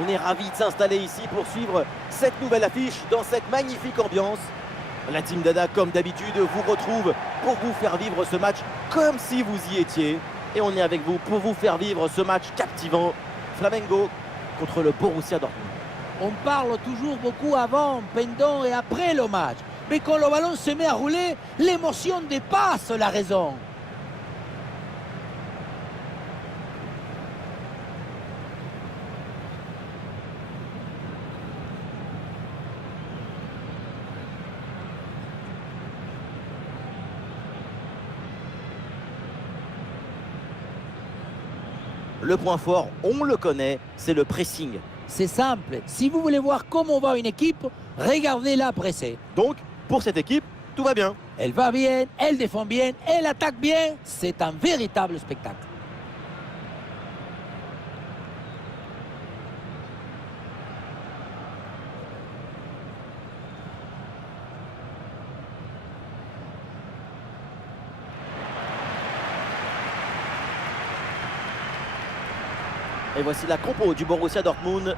On est ravis de s'installer ici pour suivre cette nouvelle affiche dans cette magnifique ambiance. La team Dada, comme d'habitude, vous retrouve pour vous faire vivre ce match comme si vous y étiez. Et on est avec vous pour vous faire vivre ce match captivant. Flamengo contre le Borussia Dortmund. On parle toujours beaucoup avant, pendant et après le match. Mais quand le ballon se met à rouler, l'émotion dépasse la raison. Le point fort, on le connaît, c'est le pressing. C'est simple. Si vous voulez voir comment va une équipe, regardez-la presser. Donc, pour cette équipe, tout va bien. Elle va bien, elle défend bien, elle attaque bien. C'est un véritable spectacle. Et voici la compo du Borussia Dortmund.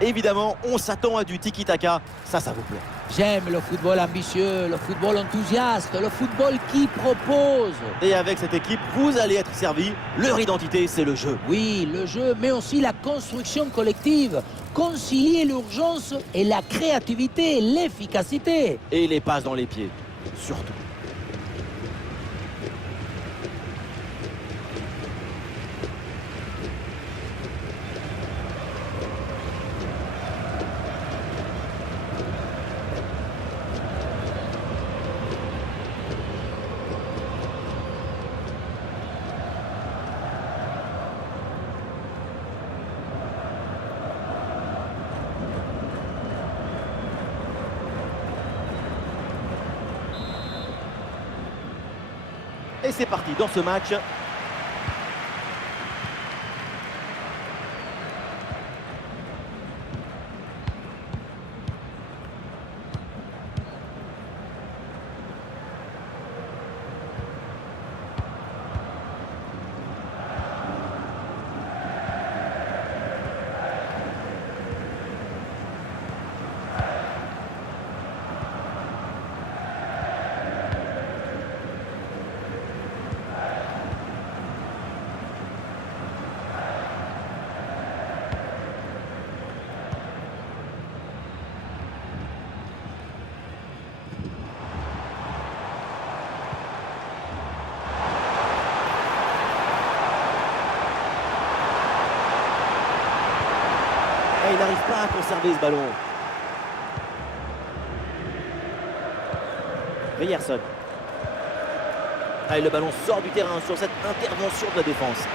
Évidemment, on s'attend à du tiki-taka. Ça vous plaît. J'aime le football ambitieux, le football enthousiaste, le football qui propose. Et avec cette équipe, vous allez être servi. Leur identité, c'est le jeu. Oui, le jeu, mais aussi la construction collective. Concilier l'urgence et la créativité et l'efficacité. Et les passes dans les pieds, surtout. Et c'est parti dans ce match. Et il n'arrive pas à conserver ce ballon. Ryerson. Et le ballon sort du terrain sur cette intervention de la défense.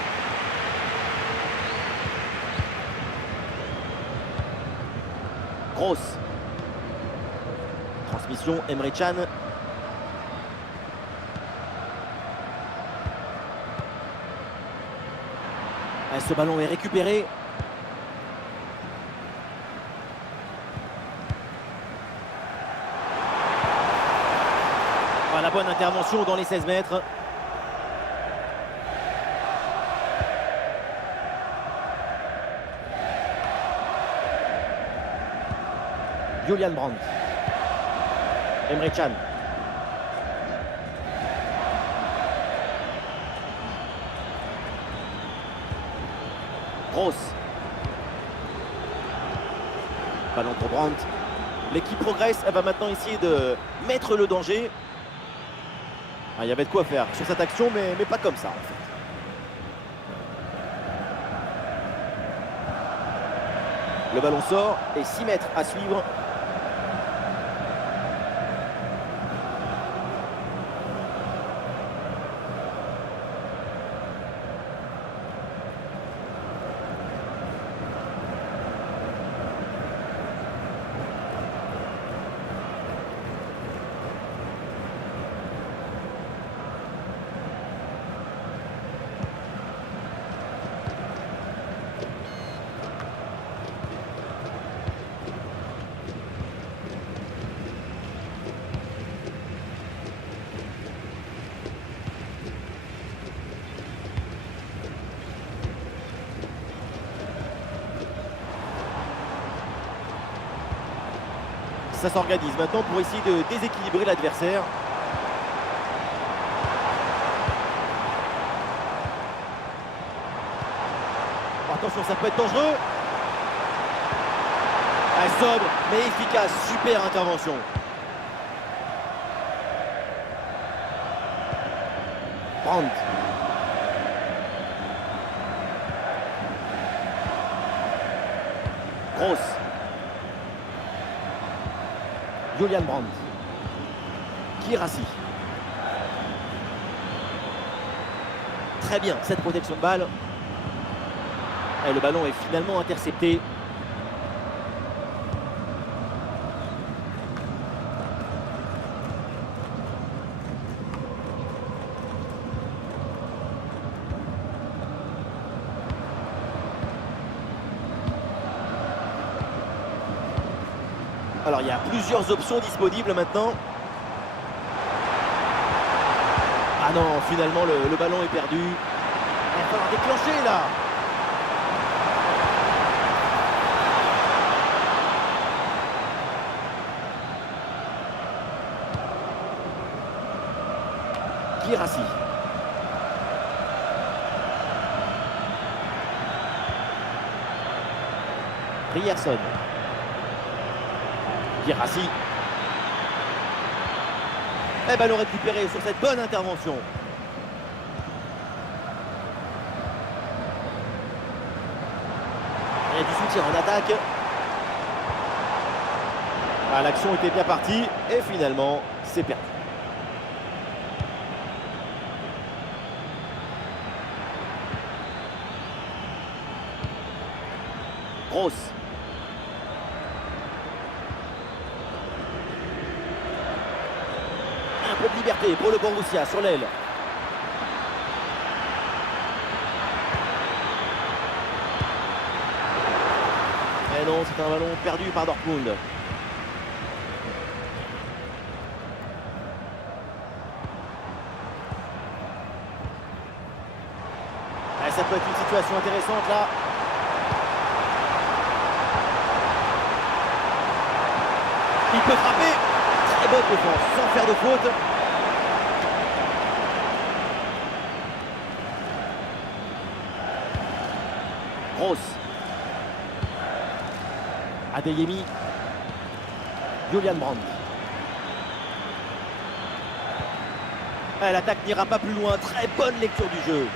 Gross. Transmission, Emre Can. Et ce ballon est récupéré. La bonne intervention dans les 16 mètres. Julian Brandt. Emre Can. Gross. Ballon pour Brandt. L'équipe progresse, elle va maintenant essayer de mettre le danger. Ah, il y avait de quoi faire sur cette action, mais pas comme ça en fait. Le ballon sort et 6 mètres à suivre. Ça s'organise maintenant pour essayer de déséquilibrer l'adversaire. Attention, ça peut être dangereux. Ah, sobre mais efficace, super intervention. Brandt. Gross. Julian Brandt. Guirassy. Très bien, cette protection de balle. Et le ballon est finalement intercepté. Alors il y a plusieurs options disponibles maintenant. Ah non, finalement le ballon est perdu. Il va falloir déclencher là. Guirassy. Ryerson. Guirassy. Et ballon récupéré sur cette bonne intervention. Il y a du soutien en attaque. Ah, l'action était bien partie et finalement c'est perdu. Gross. Un peu de liberté pour le Borussia sur l'aile. Et non, c'est un ballon perdu par Dortmund. Et ça peut être une situation intéressante là. Il peut frapper. Très bonne défense, sans faire de faute. Gross. Adeyemi. Julian Brandt. L'attaque n'ira pas plus loin. Très bonne lecture du jeu.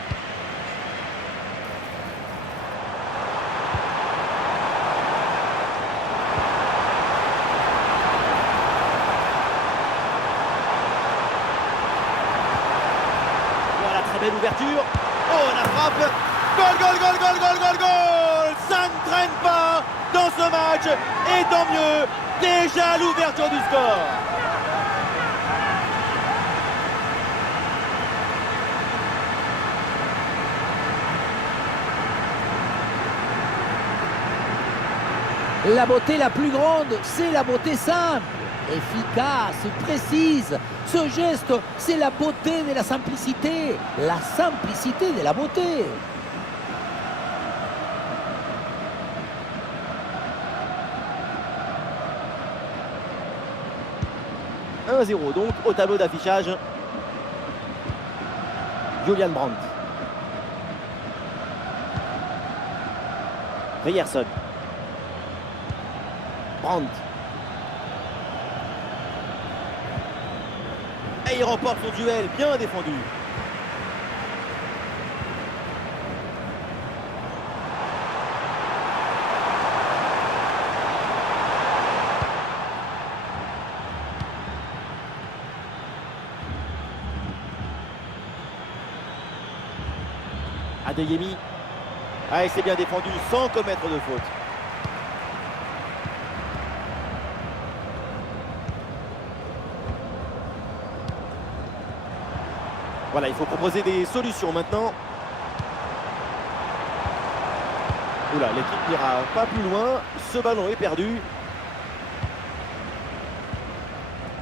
Belle ouverture. Oh, la frappe. Goal, goal, goal, goal, goal, goal, goal. Ça ne traîne pas dans ce match. Et tant mieux. Déjà l'ouverture du score. La beauté la plus grande, c'est la beauté simple. Efficace, précise. Ce geste, c'est la beauté de la simplicité. La simplicité de la beauté. « 1-0 donc au tableau d'affichage. Julian Brandt. Ryerson. Brandt. Et il remporte son duel, bien défendu. Adeyemi. Ah, et c'est bien défendu sans commettre de faute. Voilà, il faut proposer des solutions maintenant. Oula, l'équipe n'ira pas plus loin. Ce ballon est perdu.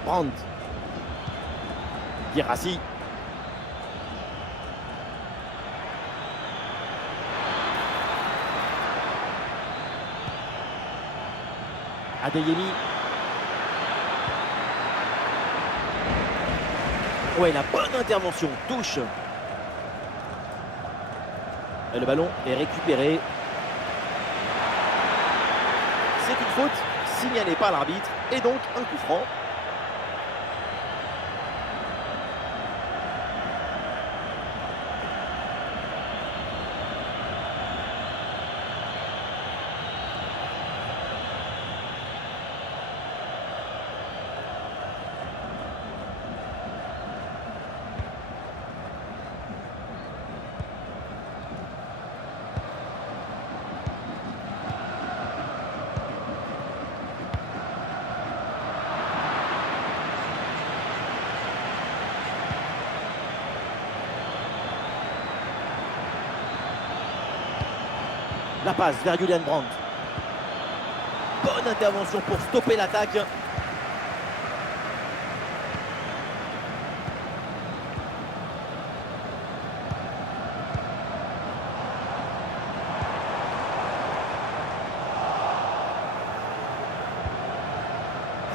Brandt. Guirassy. Adeyemi. Ouais, la bonne intervention, touche. Et le ballon est récupéré. C'est une faute signalée par l'arbitre et donc un coup franc. La passe vers Julian Brandt. Bonne intervention pour stopper l'attaque.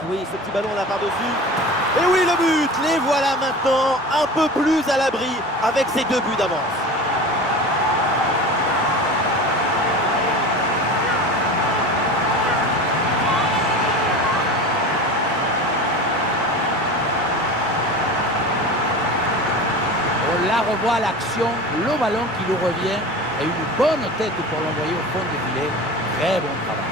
Oui, ce petit ballon là par-dessus. Et oui, le but! Les voilà maintenant un peu plus à l'abri avec ces 2 buts d'avance. On la revoit à l'action, le ballon qui lui revient et une bonne tête pour l'envoyer au fond du filet. Très bon travail.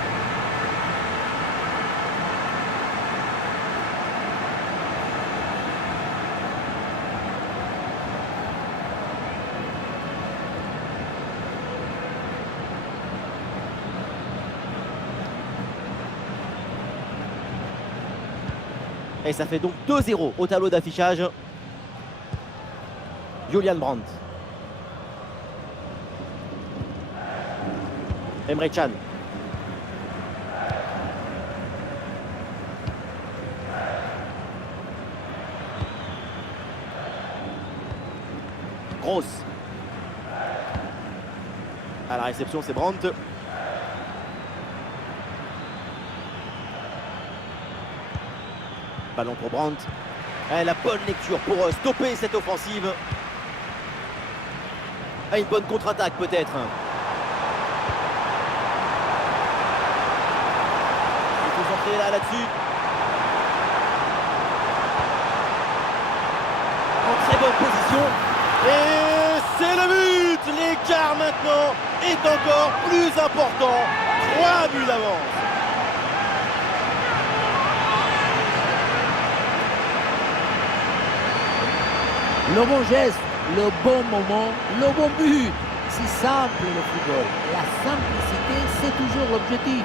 Et ça fait donc 2-0 au tableau d'affichage. Julian Brandt. Emre Can. Gross. À la réception, c'est Brandt. Ballon pour Brandt. Et la bonne lecture pour stopper cette offensive. Et une bonne contre-attaque peut-être. Il faut centrer là-dessus. En très bonne position. Et c'est le but! L'écart maintenant est encore plus important. 3 buts d'avance. Le bon geste, le bon moment, le bon but. C'est simple le football. La simplicité, c'est toujours l'objectif.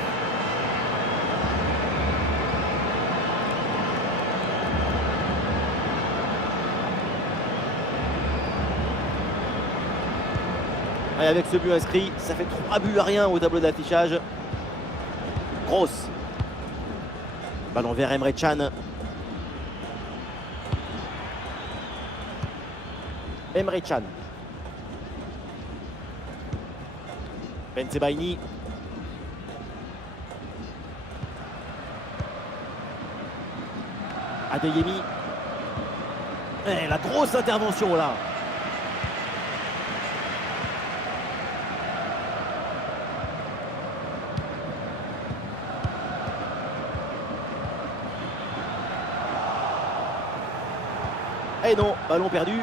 Et avec ce but inscrit, ça fait 3 buts à rien au tableau d'affichage. Grosse. Ballon vers Emre Can. Emre Can. Bensebaini. Adeyemi. Et la grosse intervention là. Et non, ballon perdu.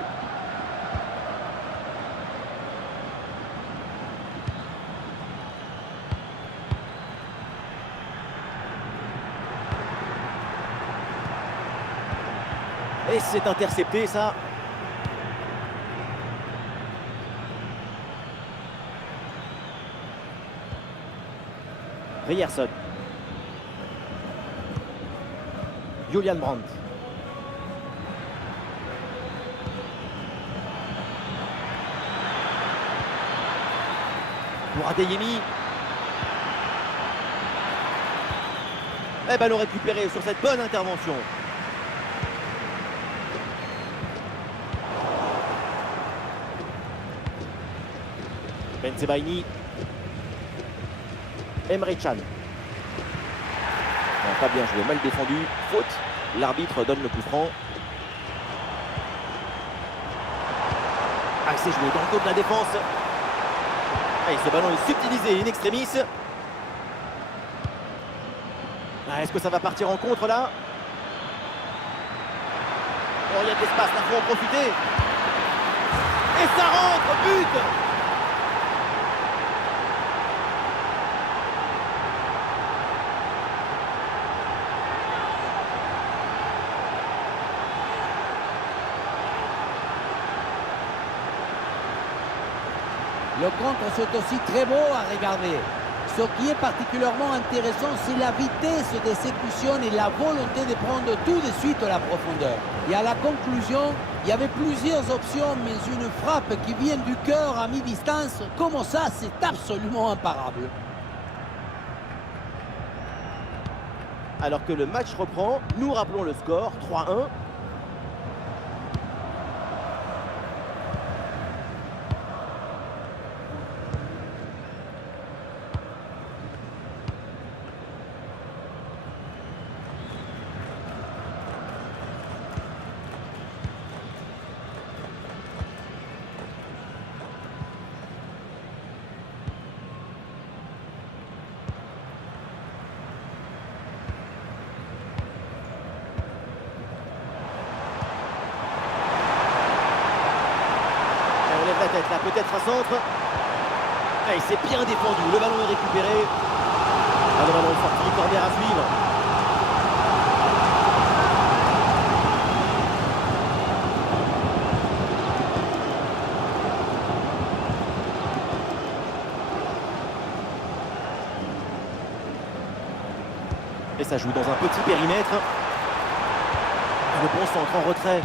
Et c'est intercepté ça. Ryerson. Julian Brandt. Pour Adeyemi. Et ballon récupéré sur cette bonne intervention. Bensebaini. Emre Can. Non, pas bien joué, mal défendu. Faute. L'arbitre donne le coup franc. Ah, c'est joué dans le dos de la défense. Et ce ballon est subtilisé in extremis. Ah, est-ce que ça va partir en contre là? Oh, il y a de l'espace, là, faut en profiter. Et ça rentre, but! Le contre, c'est aussi très beau à regarder. Ce qui est particulièrement intéressant, c'est la vitesse d'exécution et la volonté de prendre tout de suite la profondeur. Et à la conclusion, il y avait plusieurs options, mais une frappe qui vient du cœur à mi-distance, comme ça, c'est absolument imparable. Alors que le match reprend, nous rappelons le score, 3-1. La tête là, peut-être un centre. Et c'est bien défendu, le ballon est récupéré. Ah, le ballon est sorti, corner à suivre. Et ça joue dans un petit périmètre. Le bon centre en retrait.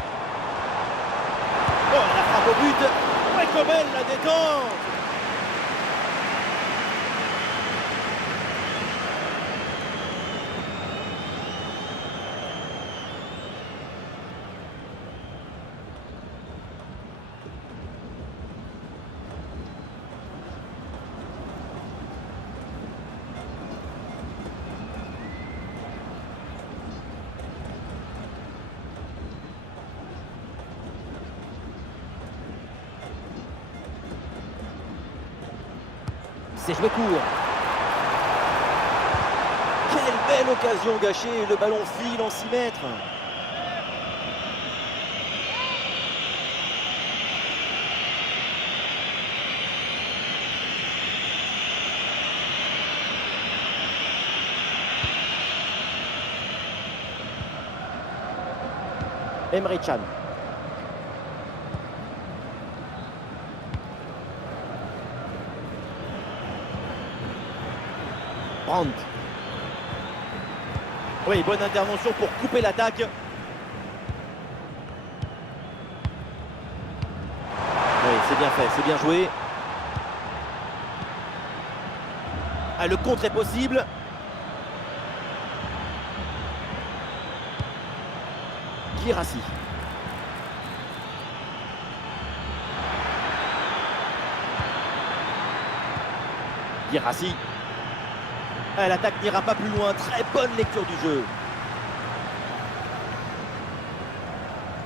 Oh, la frappe au but. Ouais, comme elle, la détente. C'est joué court. Quelle belle occasion gâchée. Le ballon file en 6 mètres. Emre Can. Brandt. Oui, bonne intervention pour couper l'attaque. Oui, c'est bien fait, c'est bien joué. Ah, le contre est possible. Guirassy. Guirassy. Ah, l'attaque n'ira pas plus loin. Très bonne lecture du jeu.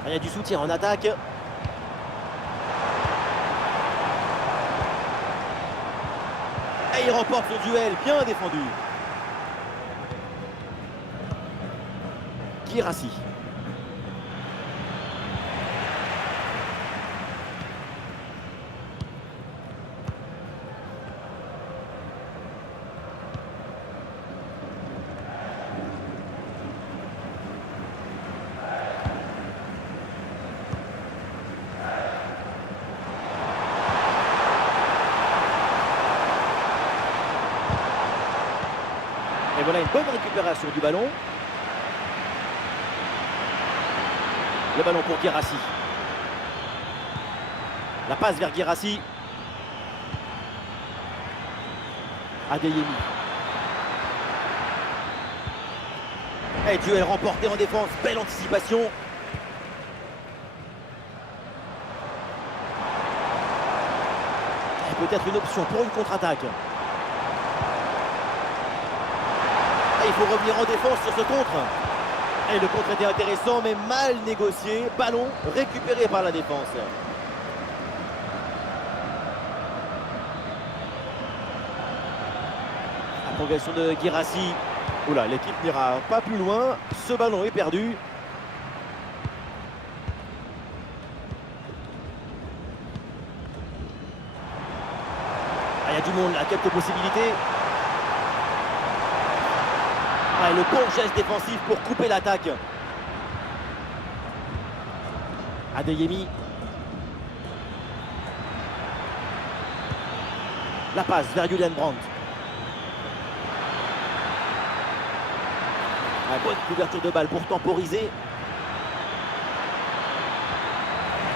Ah, il y a du soutien en attaque. Et il remporte ce duel. Bien défendu. Guirassy. Et voilà une bonne récupération du ballon. Le ballon pour Guirassy. La passe vers Guirassy. Adeyemi. Et duel remporté en défense. Belle anticipation. Et peut-être une option pour une contre-attaque. Il faut revenir en défense sur ce contre. Et le contre était intéressant mais mal négocié. Ballon récupéré par la défense. Progression de Guirassy. Oula, l'équipe n'ira pas plus loin. Ce ballon est perdu. Ah, il y a du monde là, quelques possibilités. Ah, et le bon geste défensif pour couper l'attaque. Adeyemi. La passe vers Julian Brandt. Bonne couverture de balle pour temporiser.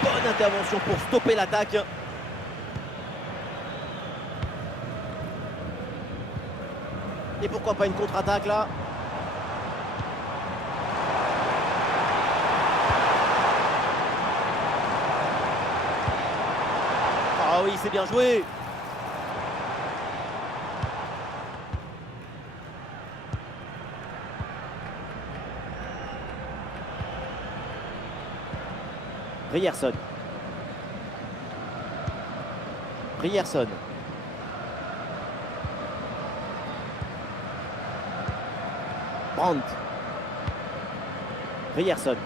Bonne intervention pour stopper l'attaque. Et pourquoi pas une contre-attaque là? Ah oui, c'est bien joué. Ryerson. Ryerson. Brandt. Ryerson.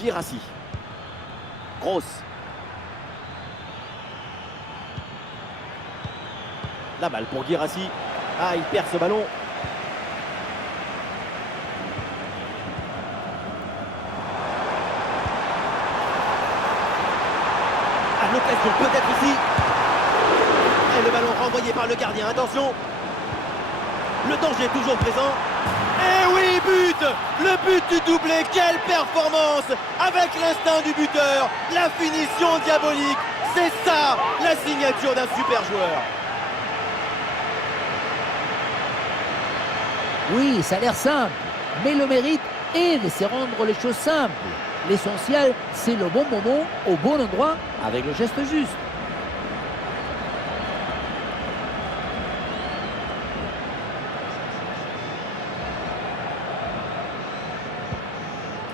Guirassy. Gross. La balle pour Guirassy. Ah, il perd ce ballon. L'occasion peut-être ici. Et le ballon renvoyé par le gardien. Attention. Le danger est toujours présent. Et oui, but. Le but du doublé. Quelle performance. Avec l'instinct du buteur. La finition diabolique. C'est ça, la signature d'un super joueur. Oui, ça a l'air simple, mais le mérite est de se rendre les choses simples. L'essentiel, c'est le bon moment, au bon endroit, avec le geste juste.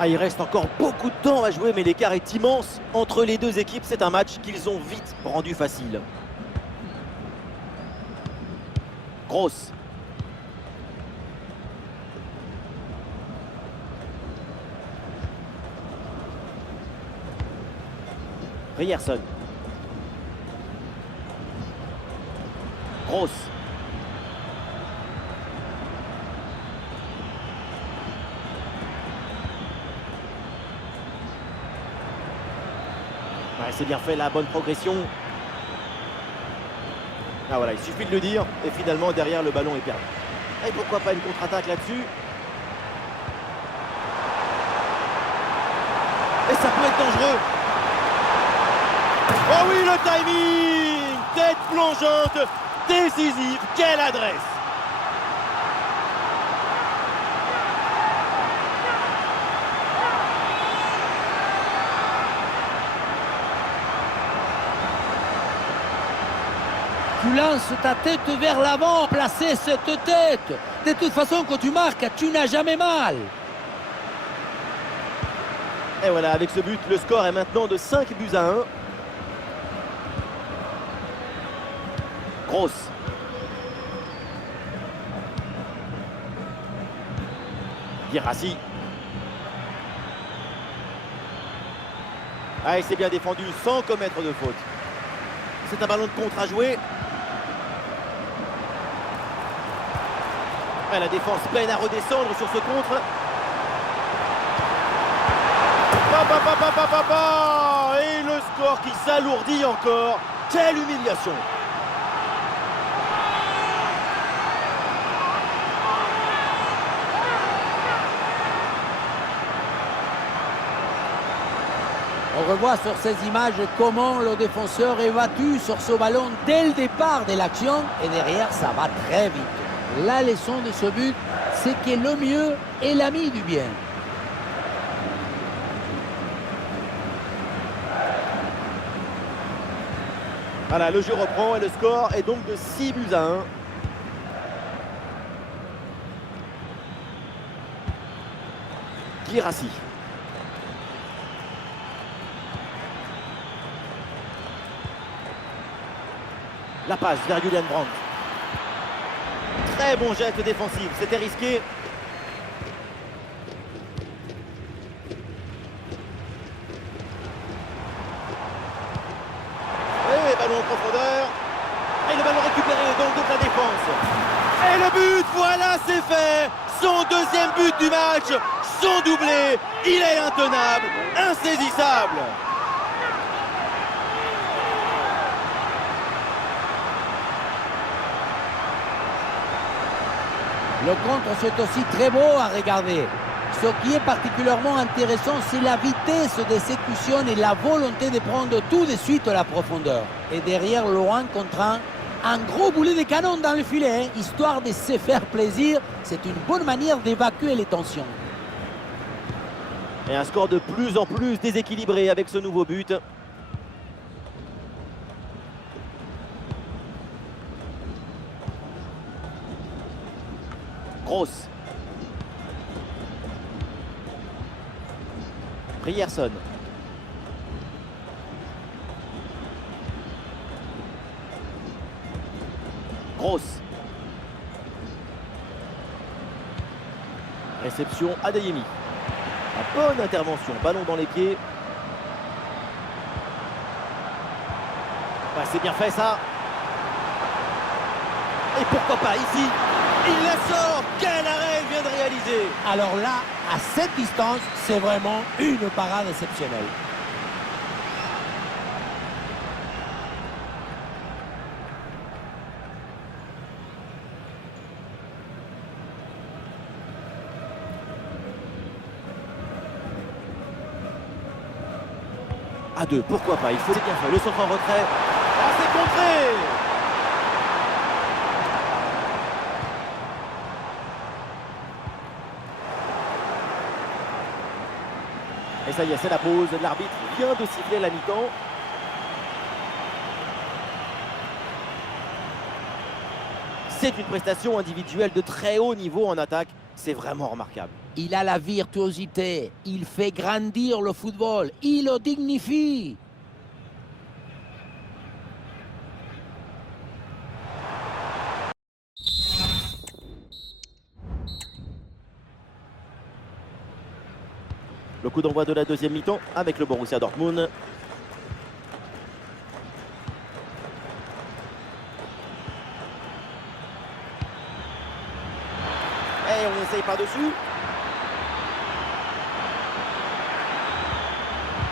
Ah, il reste encore beaucoup de temps à jouer, mais l'écart est immense entre les deux équipes. C'est un match qu'ils ont vite rendu facile. Gross. Ryerson. Gross. Ouais, c'est bien fait, la bonne progression. Ah voilà, il suffit de le dire. Et finalement, derrière, le ballon est perdu. Et pourquoi pas une contre-attaque là-dessus? Et ça peut être dangereux. Oh oui, le timing! Tête plongeante, décisive, quelle adresse! Tu lances ta tête vers l'avant, placer cette tête. De toute façon, quand tu marques, tu n'as jamais mal. Et voilà, avec ce but, le score est maintenant de 5-1. Gross. Guirassy. Ah, il s'est bien défendu sans commettre de faute. C'est un ballon de contre à jouer. Ah, la défense peine à redescendre sur ce contre. Et le score qui s'alourdit encore. Quelle humiliation! On revoit sur ces images comment le défenseur est battu sur ce ballon dès le départ de l'action et derrière ça va très vite. La leçon de ce but, c'est que le mieux est l'ami du bien. Voilà, le jeu reprend et le score est donc de 6-1. Guirassy. La passe vers Julian Brandt. Très bon geste défensif, c'était risqué. Et ballon en profondeur. Et le ballon récupéré dans le dos de la défense. Et le but, voilà, c'est fait. Son deuxième but du match, son doublé. Il est intenable, insaisissable. Le contre, c'est aussi très beau à regarder. Ce qui est particulièrement intéressant, c'est la vitesse d'exécution et la volonté de prendre tout de suite la profondeur. Et derrière, le 1 contre 1, un gros boulet de canon dans le filet, histoire de se faire plaisir. C'est une bonne manière d'évacuer les tensions. Et un score de plus en plus déséquilibré avec ce nouveau but. Grosse. Ryerson. Grosse. Réception Adeyemi. La bonne intervention, ballon dans les pieds. Bah, c'est bien fait ça. Et pourquoi pas ici. Il la sort. Quel arrêt il vient de réaliser. Alors là, à cette distance, c'est vraiment une parade exceptionnelle. À 2, pourquoi pas, il faut bien faire. Le centre en retrait. Ah, c'est contré. Et ça y est, c'est la pause. L'arbitre vient de siffler la mi-temps. C'est une prestation individuelle de très haut niveau en attaque. C'est vraiment remarquable. Il a la virtuosité, il fait grandir le football, il le dignifie. Le coup d'envoi de la deuxième mi-temps avec le Borussia Dortmund. Et on essaye par-dessus.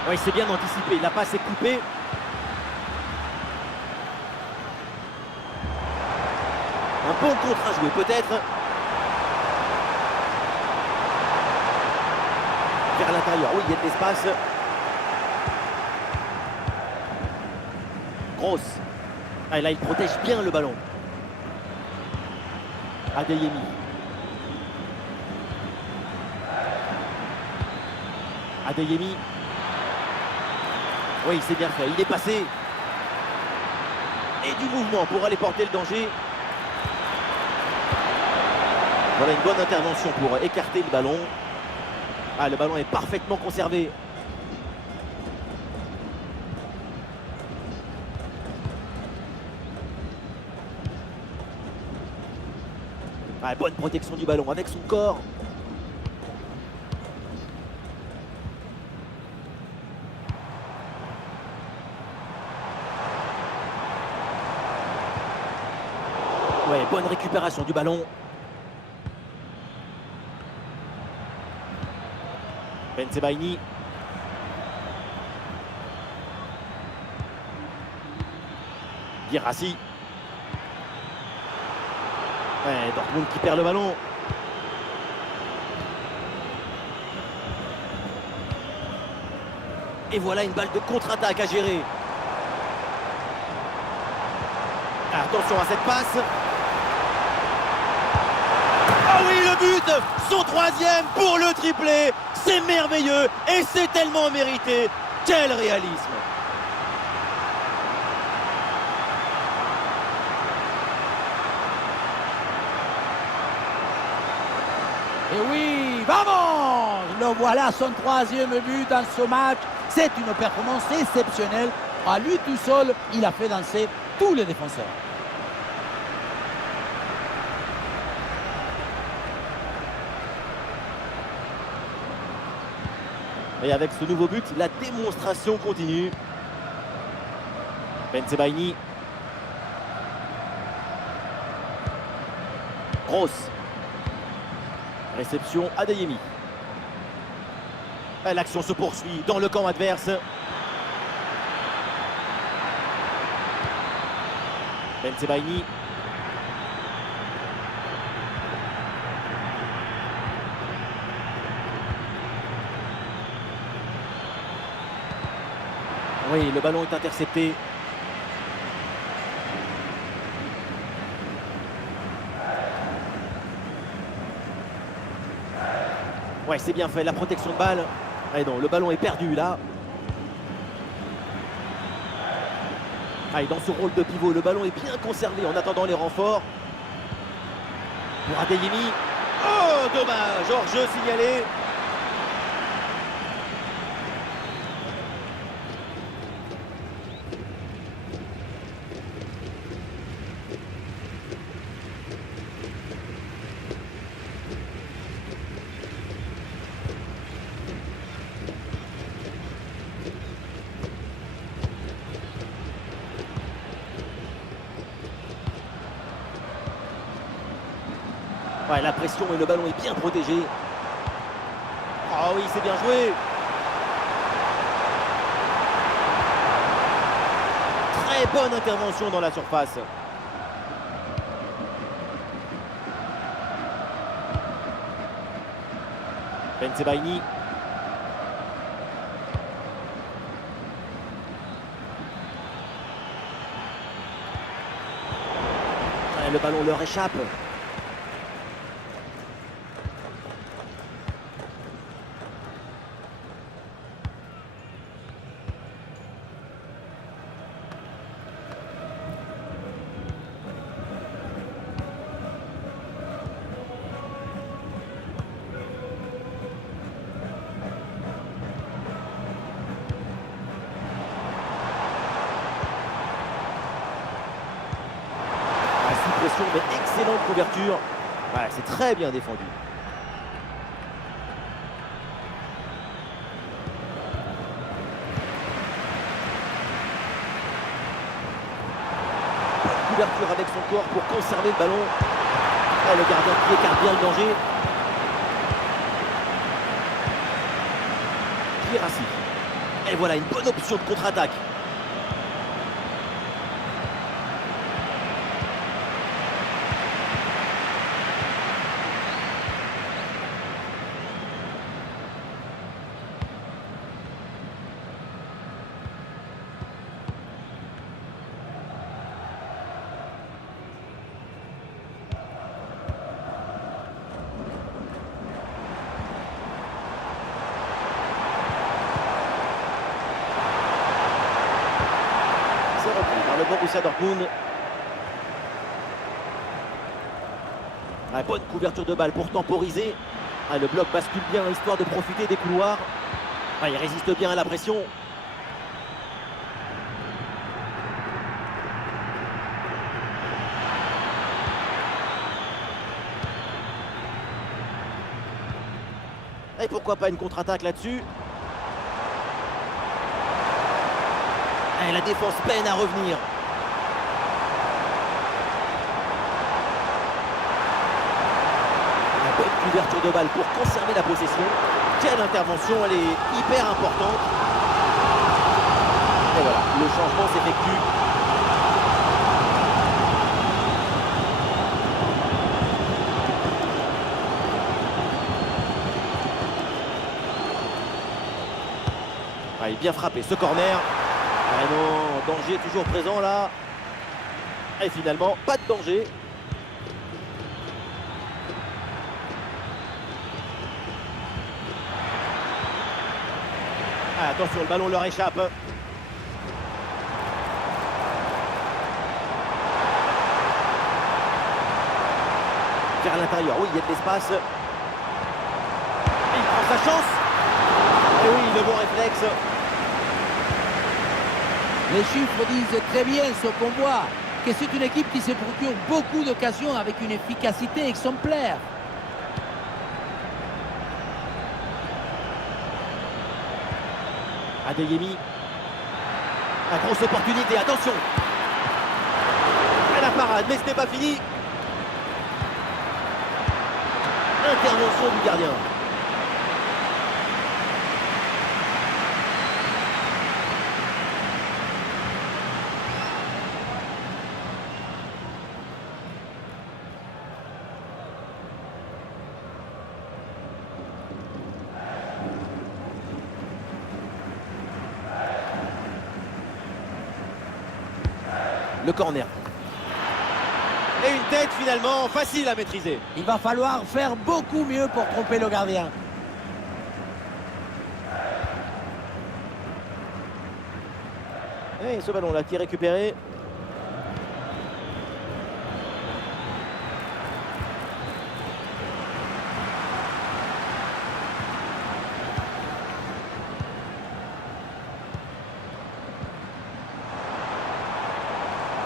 Oui, c'est bien anticipé. La passe est coupée. Un bon contre à jouer peut-être. Vers l'intérieur, oui, il y a de l'espace. Grosse. Ah, et là, il protège bien le ballon. Adeyemi. Adeyemi. Oui, c'est bien fait. Il est passé. Et du mouvement pour aller porter le danger. Voilà une bonne intervention pour écarter le ballon. Ah, le ballon est parfaitement conservé. Ah, bonne protection du ballon avec son corps. Ouais, bonne récupération du ballon. Bensebaini. Guirassy. Ouais, Dortmund qui perd le ballon. Et voilà une balle de contre-attaque à gérer. Attention à cette passe. Ah oui, le but, son troisième pour le triplé. C'est merveilleux et c'est tellement mérité. Quel réalisme. Et oui, vamos! Le voilà, son troisième but dans ce match. C'est une performance exceptionnelle. À lui tout seul, il a fait danser tous les défenseurs. Et avec ce nouveau but, la démonstration continue. Bensebaini. Grosse. Réception Adeyemi. L'action se poursuit dans le camp adverse. Bensebaini. Oui, le ballon est intercepté. Ouais, c'est bien fait, la protection de balle. Ah non, le ballon est perdu là. Ah, et dans ce rôle de pivot, le ballon est bien conservé en attendant les renforts. Pour Adeyemi. Oh, dommage, hors-jeu signalé. Ouais, la pression et le ballon est bien protégé. Oh oui, c'est bien joué. Très bonne intervention dans la surface. Bensebaini. Le ballon leur échappe. Pression, mais excellente couverture. Ouais, c'est très bien défendu. Couverture avec son corps pour conserver le ballon. Et le gardien qui écarte bien le danger. Guirassy. Et voilà une bonne option de contre-attaque. Par le Borussia Dortmund. Bonne couverture de balle pour temporiser. Le bloc bascule bien histoire de profiter des couloirs. Il résiste bien à la pression. Et pourquoi pas une contre-attaque là-dessus. Et la défense peine à revenir. La bonne couverture de balle pour conserver la possession. Quelle intervention, elle est hyper importante. Et voilà, le changement s'effectue. Il est bien frappé ce corner. Ah non, danger toujours présent là. Et finalement, pas de danger. Attention, le ballon leur échappe. Vers l'intérieur, oui, il y a de l'espace. Il prend sa chance. Et oui, le bon réflexe. Les chiffres disent très bien ce qu'on voit, que c'est une équipe qui se procure beaucoup d'occasions avec une efficacité exemplaire. Adeyemi. La grosse opportunité, attention. Et la parade, mais ce n'est pas fini. Intervention du gardien. Le corner. Et une tête finalement facile à maîtriser. Il va falloir faire beaucoup mieux pour tromper le gardien. Et ce ballon là qui est récupéré.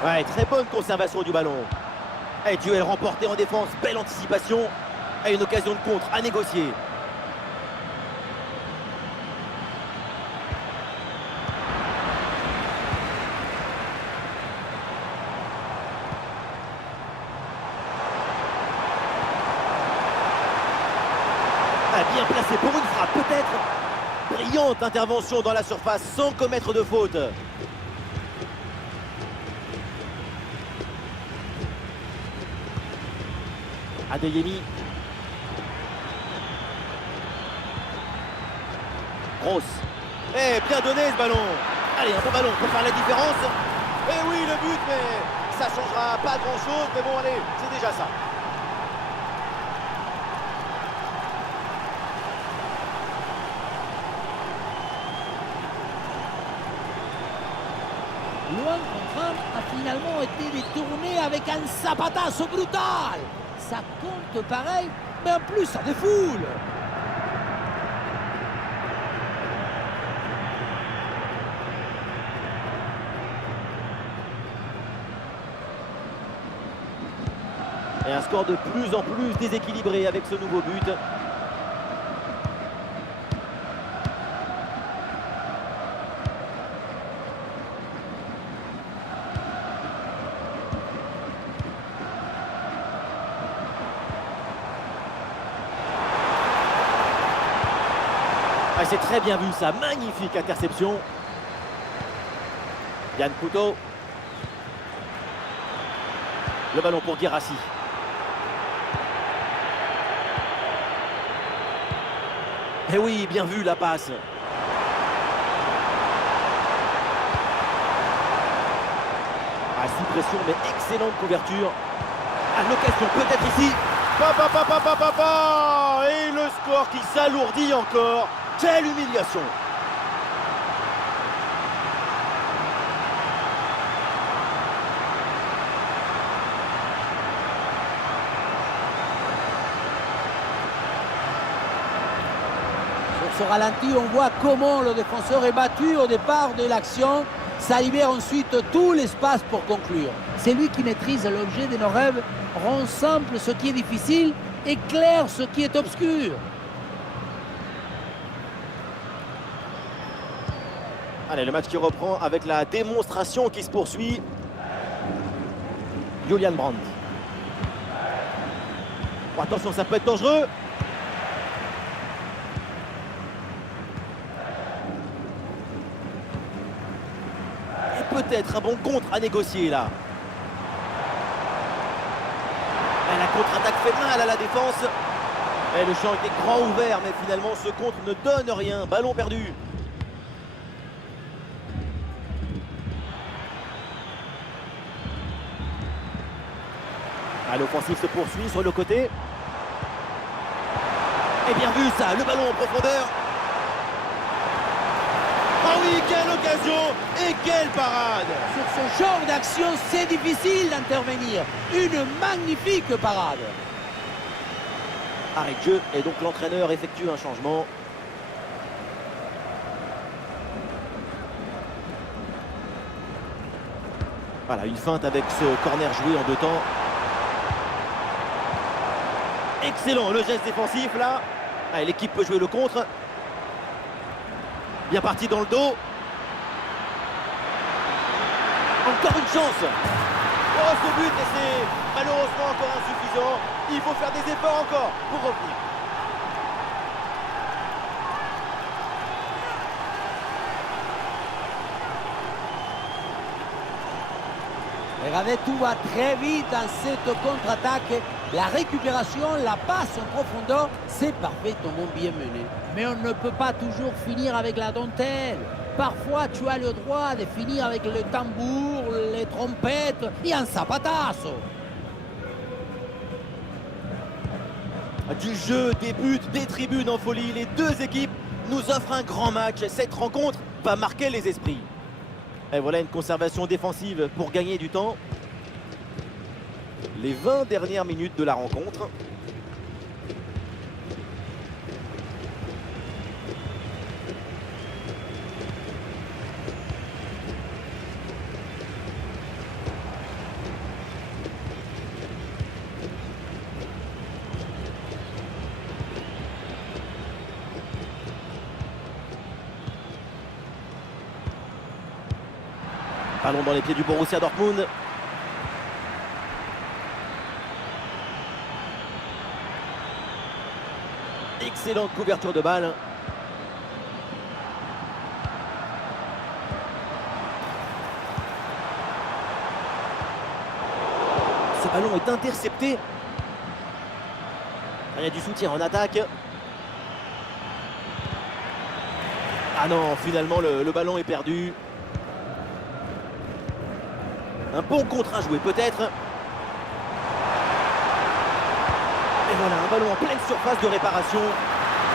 Ouais, très bonne conservation du ballon. Et duel remporté en défense, belle anticipation. Et une occasion de contre à négocier. Ah, bien placé pour une frappe, peut-être. Brillante intervention dans la surface sans commettre de faute. Adeyemi. Grosse. Eh, bien donné ce ballon. Allez, un bon ballon pour faire la différence. Eh oui, le but, mais ça changera pas grand-chose. Mais bon, allez, c'est déjà ça. Luan Contram a finalement été détourné avec un zapatazo brutal. Ça compte pareil, mais en plus ça défoule. Et un score de plus en plus déséquilibré avec ce nouveau but. Ah, c'est très bien vu ça, magnifique interception. Yann Couto. Le ballon pour Guirassy. Eh oui, bien vu la passe. Ah, sous pression, mais excellente couverture. Ah, l'occasion peut-être ici. Et le score qui s'alourdit encore. Quelle humiliation! Sur ce ralenti, on voit comment le défenseur est battu au départ de l'action. Ça libère ensuite tout l'espace pour conclure. C'est lui qui maîtrise l'objet de nos rêves, rend simple ce qui est difficile, éclaire ce qui est obscur. Allez, le match qui reprend avec la démonstration qui se poursuit. Julian Brandt. Oh, attention, ça peut être dangereux. Et peut-être un bon contre à négocier là. Et la contre-attaque fait mal à la défense. Et le champ était grand ouvert, mais finalement ce contre ne donne rien. Ballon perdu. L'offensive se poursuit sur le côté. Et bien vu ça, le ballon en profondeur. Oh oui, quelle occasion et quelle parade! Sur ce genre d'action, c'est difficile d'intervenir. Une magnifique parade. Arrêt de jeu, et donc l'entraîneur effectue un changement. Voilà, une feinte avec ce corner joué en 2 temps. Excellent le geste défensif là. Allez, l'équipe peut jouer le contre. Bien parti dans le dos. Encore une chance. Oh, ce but, et c'est malheureusement encore insuffisant. Il faut faire des efforts encore pour revenir. Regardez, tout va très vite dans cette contre-attaque. La récupération, la passe en profondeur, c'est parfaitement bien mené. Mais on ne peut pas toujours finir avec la dentelle. Parfois, tu as le droit de finir avec le tambour, les trompettes et un zapatazo. Du jeu, des buts, des tribunes en folie. Les deux équipes nous offrent un grand match. Cette rencontre va marquer les esprits. Et voilà une conservation défensive pour gagner du temps. Les 20 dernières minutes de la rencontre. Ballon dans les pieds du Borussia Dortmund. Excellente couverture de balle. Ce ballon est intercepté. Il y a du soutien en attaque. Ah non, finalement le ballon est perdu. Un bon contre à jouer peut-être. Et voilà, un ballon en pleine surface de réparation.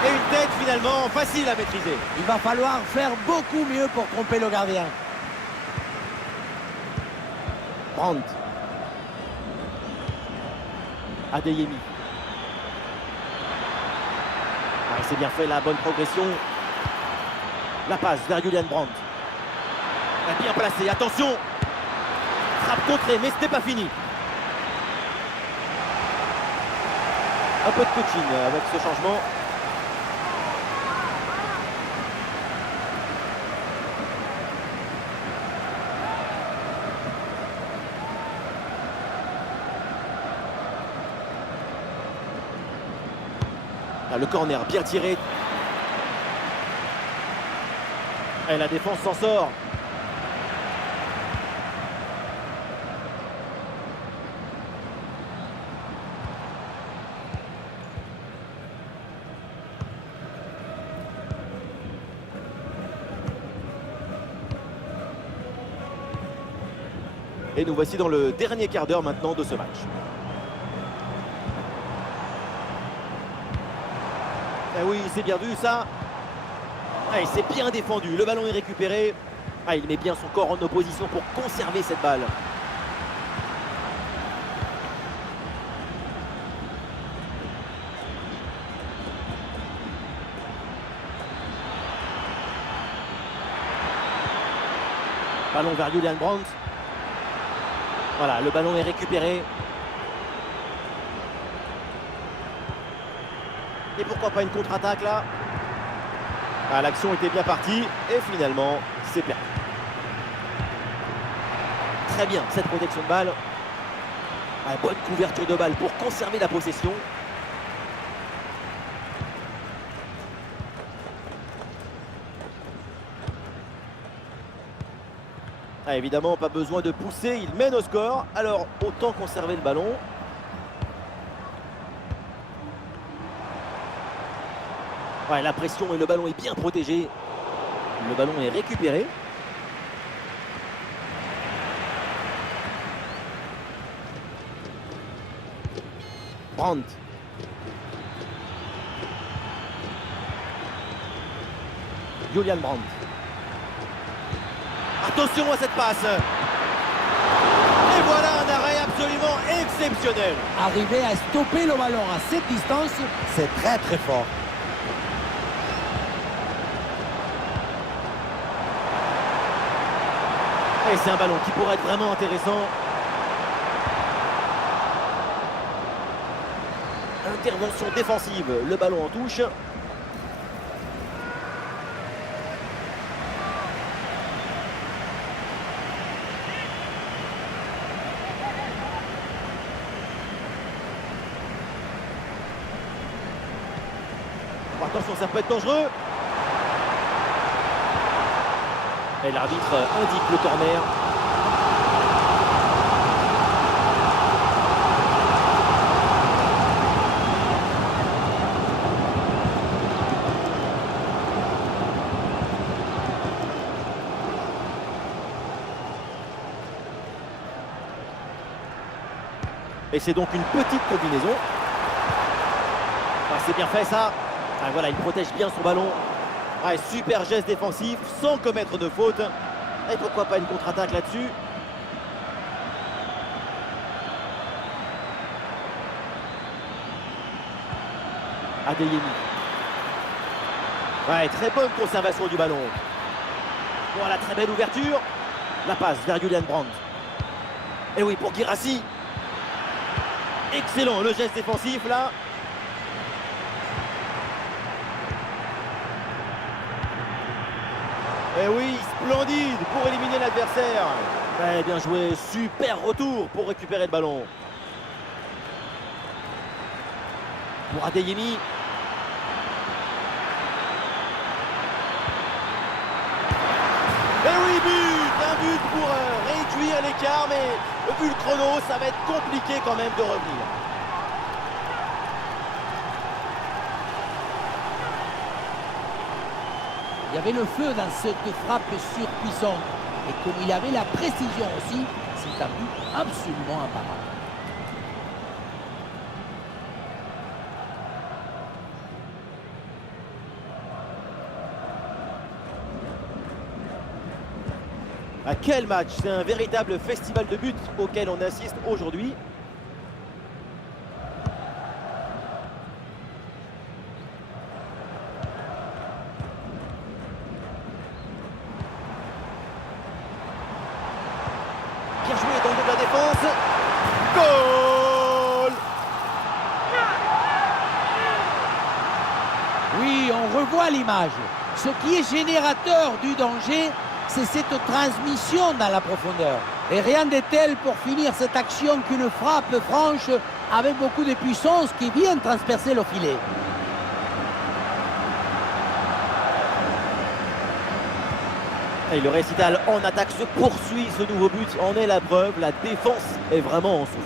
Et une tête finalement facile à maîtriser. Il va falloir faire beaucoup mieux pour tromper le gardien. Brandt. Adeyemi. Ah, c'est bien fait, la bonne progression. La passe vers Julian Brandt. Bien placé, attention. Frappe contrée, mais ce n'est pas fini. Un peu de coaching avec ce changement. Là, le corner bien tiré. Et la défense s'en sort. Et nous voici dans le dernier quart d'heure maintenant de ce match. Eh oui, c'est bien vu ça. Ah, il s'est bien défendu. Le ballon est récupéré. Ah, il met bien son corps en opposition pour conserver cette balle. Ballon vers Julian Brandt. Voilà, le ballon est récupéré. Et pourquoi pas une contre-attaque là? Ah, l'action était bien partie et finalement, c'est perdu. Très bien, cette protection de balle. Ah, bonne couverture de balle pour conserver la possession. Ah, évidemment, pas besoin de pousser, il mène au score. Alors, autant conserver le ballon. Ouais, la pression et le ballon est bien protégé. Le ballon est récupéré. Brandt. Julian Brandt. Attention à cette passe. Et voilà un arrêt absolument exceptionnel. Arriver à stopper le ballon à cette distance, c'est très très fort. Et c'est un ballon qui pourrait être vraiment intéressant. Intervention défensive, le ballon en touche. Attention, ça peut être dangereux. Et l'arbitre indique le corner. Et c'est donc une petite combinaison. Ah, c'est bien fait ça. Ah, voilà, il protège bien son ballon. Ah, super geste défensif sans commettre de faute. Et pourquoi pas une contre-attaque là-dessus. Adeyemi. Ouais, très bonne conservation du ballon. Voilà, très belle ouverture. La passe vers Julian Brandt. Et oui, pour Guirassy. Excellent le geste défensif là. Et oui, splendide pour éliminer l'adversaire. Ouais, bien joué, super retour pour récupérer le ballon. Pour Adeyemi. Et oui, un but pour réduire l'écart, mais vu le chrono, ça va être compliqué quand même de revenir. Il y avait le feu dans cette frappe surpuissante. Et comme il avait la précision aussi, c'est un but absolument imparable. Ah, quel match! C'est un véritable festival de buts auquel on assiste aujourd'hui. Bien joué dans le dos de la défense. Goal! Oui, on revoit l'image. Ce qui est générateur du danger, c'est cette transmission dans la profondeur. Et rien de tel pour finir cette action qu'une frappe franche avec beaucoup de puissance qui vient transpercer le filet. Et le récital en attaque se poursuit, ce nouveau but en est la preuve, la défense est vraiment en souffrance.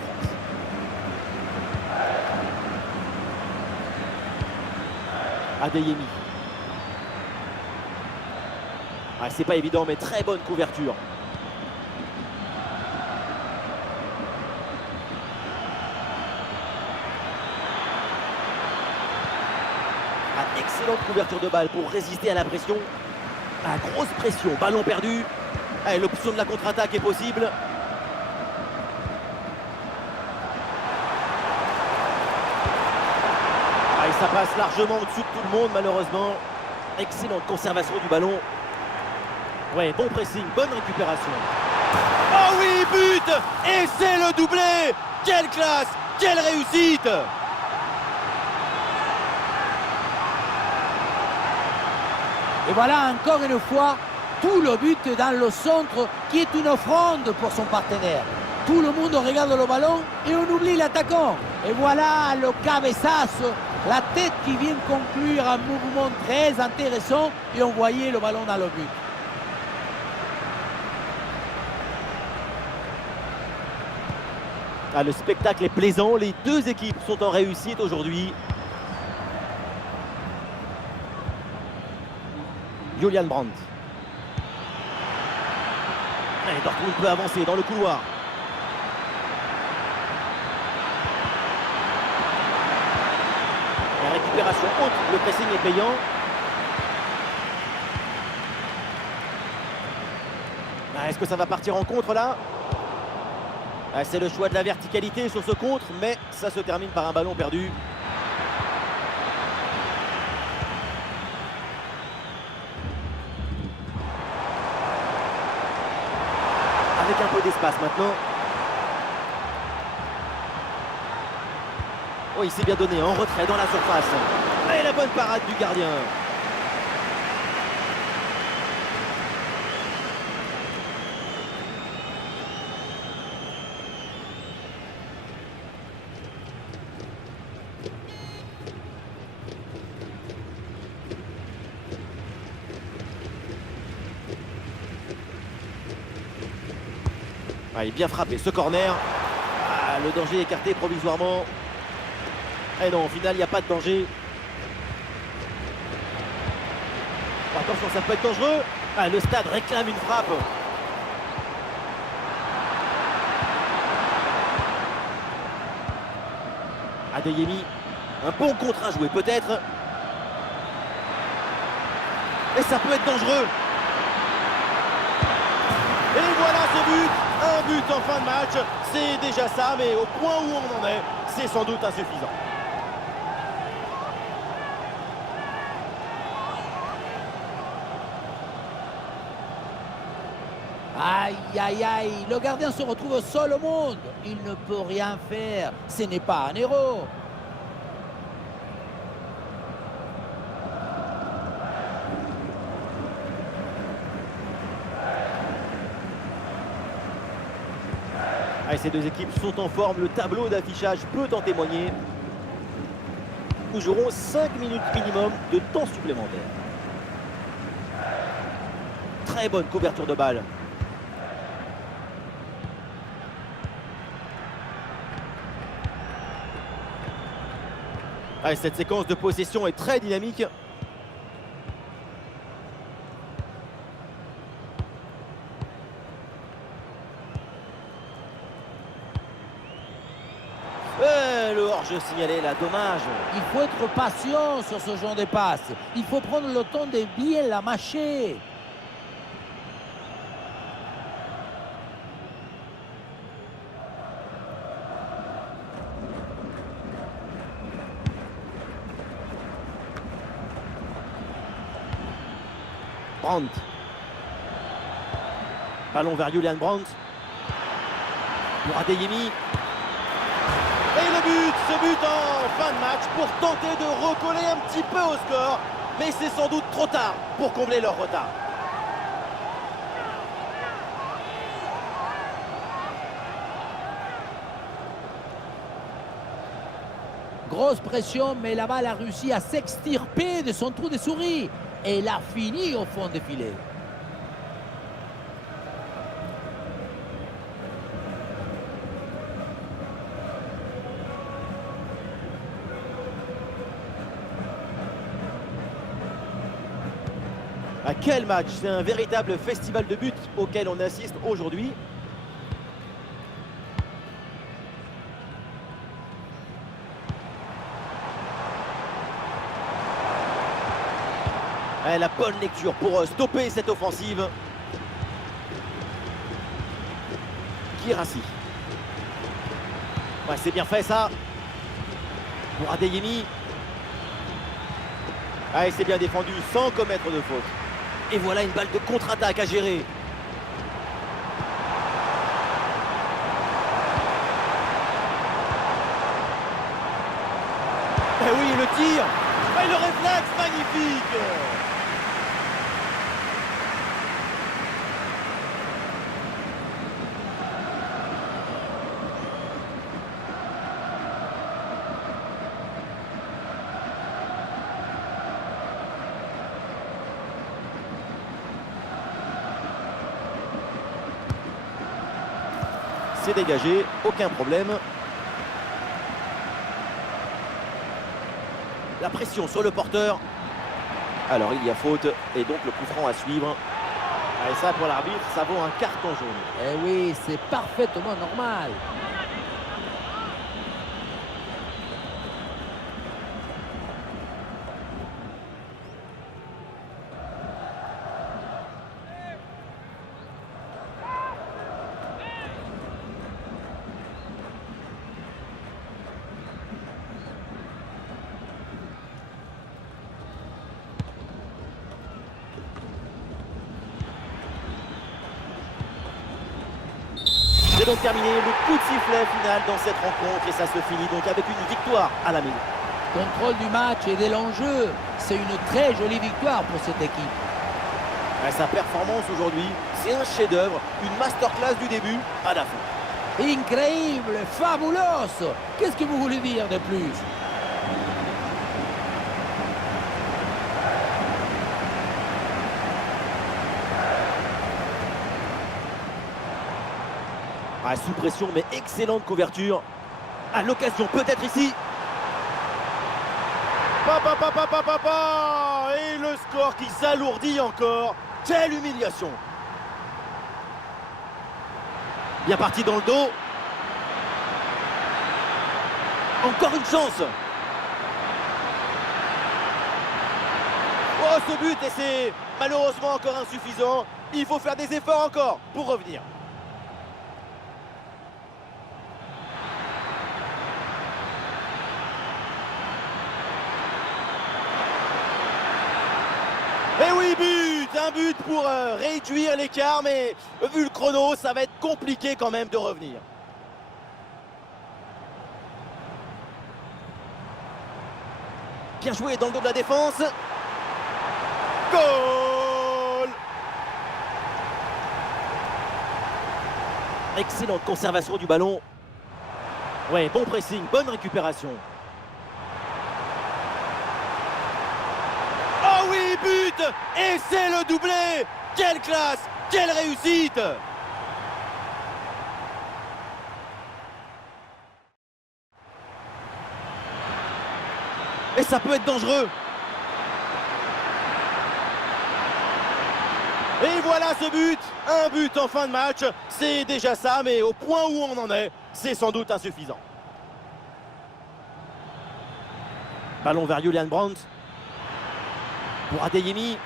Adeyemi. Ah, c'est pas évident, mais très bonne couverture. Ah, excellente couverture de balle pour résister à la pression. Ah, grosse pression, ballon perdu. Ah, l'option de la contre-attaque est possible. Ah, et ça passe largement au-dessus de tout le monde, malheureusement. Excellente conservation du ballon. Ouais, bon pressing, bonne récupération. Oh oui, but! Et c'est le doublé! Quelle classe! Quelle réussite! Et voilà encore une fois tout le but dans le centre qui est une offrande pour son partenaire. Tout le monde regarde le ballon et on oublie l'attaquant. Et voilà le cabeçazo, la tête qui vient conclure un mouvement très intéressant et on voyait le ballon dans le but. Ah, le spectacle est plaisant, les deux équipes sont en réussite aujourd'hui. Julian Brandt. Et Dortmund peut avancer dans le couloir. La récupération haute, le pressing est payant. Ah, est-ce que ça va partir en contre là? Ah, c'est le choix de la verticalité sur ce contre, mais ça se termine par un ballon perdu. passe maintenant. Oh, il s'est bien donné en retrait dans la surface. Et la bonne parade du gardien. Ah, il est bien frappé ce corner. Ah, le danger écarté provisoirement. Et non, au final, il n'y a pas de danger. Oh, attention, ça peut être dangereux. Ah, le stade réclame une frappe. Adeyemi, un bon contre à jouer peut-être. Et ça peut être dangereux. Et voilà ce but. Un but en fin de match. C'est déjà ça, mais au point où on en est, c'est sans doute insuffisant. Aïe, aïe, aïe, le gardien se retrouve seul au monde. Il ne peut rien faire. Ce n'est pas un héros. Allez, ces deux équipes sont en forme. Le tableau d'affichage peut en témoigner. Nous jouerons 5 minutes minimum de temps supplémentaire. Très bonne couverture de balle. Allez, cette séquence de possession est très dynamique. Le hors-jeu signalé là, dommage. Il faut être patient sur ce genre de passe. Il faut prendre le temps de bien la mâcher. Brandt. Ballon vers Julian Brandt. Pour Adeyemi. Et le but, ce but en fin de match pour tenter de recoller un petit peu au score. Mais c'est sans doute trop tard pour combler leur retard. Grosse pression, mais la balle a réussi à s'extirper de son trou de souris. Et elle a fini au fond des filets. À quel match! C'est un véritable festival de buts auquel on assiste aujourd'hui. La bonne lecture pour stopper cette offensive. Guirassy. Ouais, c'est bien fait ça. Pour Adeyemi. Ah, c'est bien défendu sans commettre de faute. Et voilà une balle de contre-attaque à gérer. Et oui, le tir. Et le réflexe magnifique. C'est dégagé, aucun problème. La pression sur le porteur. Alors il y a faute et donc le coup franc à suivre. Et ça pour l'arbitre, ça vaut un carton jaune. Eh oui, c'est parfaitement normal. C'est donc terminé, le coup de sifflet final dans cette rencontre et ça se finit donc avec une victoire à la maison. Contrôle du match et de l'enjeu. C'est une très jolie victoire pour cette équipe. Sa performance aujourd'hui, c'est un chef-d'œuvre, une masterclass du début à la fin. Incroyable, fabuloso. Qu'est-ce que vous voulez dire de plus? Sous pression, mais excellente couverture. À l'occasion, peut-être ici. Et le score qui s'alourdit encore. Quelle humiliation! Bien parti dans le dos. Encore une chance. Oh, ce but, et c'est malheureusement encore insuffisant. Il faut faire des efforts encore pour revenir. Et oui, but! Un but pour réduire l'écart, mais vu le chrono, ça va être compliqué quand même de revenir. Bien joué dans le dos de la défense. Goal! Excellente conservation du ballon. Ouais, bon pressing, bonne récupération. Oh oui, but! Et c'est le doublé! Quelle classe! Quelle réussite! Et ça peut être dangereux. Et voilà ce but! Un but en fin de match. C'est déjà ça, mais au point où on en est, c'est sans doute insuffisant. Ballon vers Julian Brandt. Pour Adeyemi.